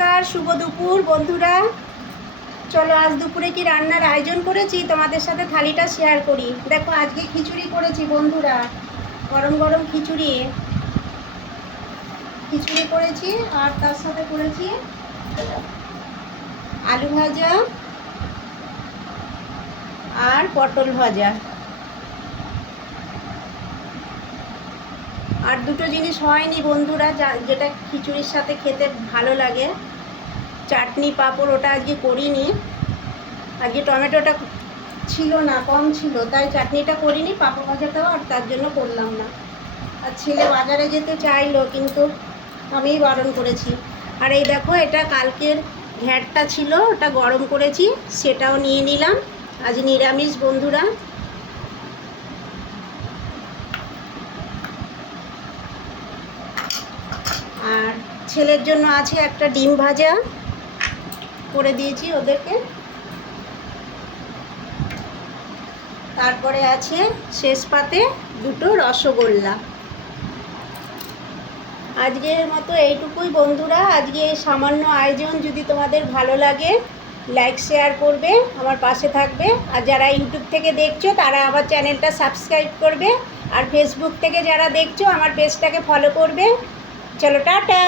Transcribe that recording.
নমস্কার, শুভ দুপুর বন্ধুরা। চলো আজ দুপুরে কি রান্নার আয়োজন করেছি তোমাদের সাথে থালিটা শেয়ার করি। দেখো আজকে খিচুড়ি করেছি বন্ধুরা, গরম গরম খিচুড়ি করেছি। আর তার সাথে করেছি আলু ভাজা আর পটল ভাজা। আর দুটো জিনিস হয়নি বন্ধুরা, যেটা খিচুড়ির সাথে খেতে ভালো লাগে, চাটনি পাঁপড়, ওটা আজকে করিনি। আজকে টমেটোটা ছিল না, কম ছিল, তাই চাটনিটা করিনি, পাঁপড় ভাজাটাও আর তার জন্য করলাম না। আর ছেলে বাজারে যেতে চাইলো কিন্তু আমি বারণ করেছি। আর এই দেখো, এটা কালকের ঘ্যাটটা ছিল, ওটা গরম করেছি, সেটাও নিয়ে নিলাম। আজ নিরামিষ বন্ধুরা। আর ছেলের জন্য আছে একটা ডিম ভাজা, করে দিয়েছি ওদেরকে। তারপরে আছে শেষ পাতে দুটো রসগোল্লা। আজকের মতো এইটুকুই বন্ধুরা। আজকে এই সামান্য আয়োজন যদি তোমাদের ভালো লাগে, লাইক শেয়ার করবে, আমার পাশে থাকবে। আর যারা ইউটিউব থেকে দেখছো তারা আমার চ্যানেলটা সাবস্ক্রাইব করবে। আর ফেসবুক থেকে যারা দেখছো আমার পেজটাকে ফলো করবে। চলো টাটা।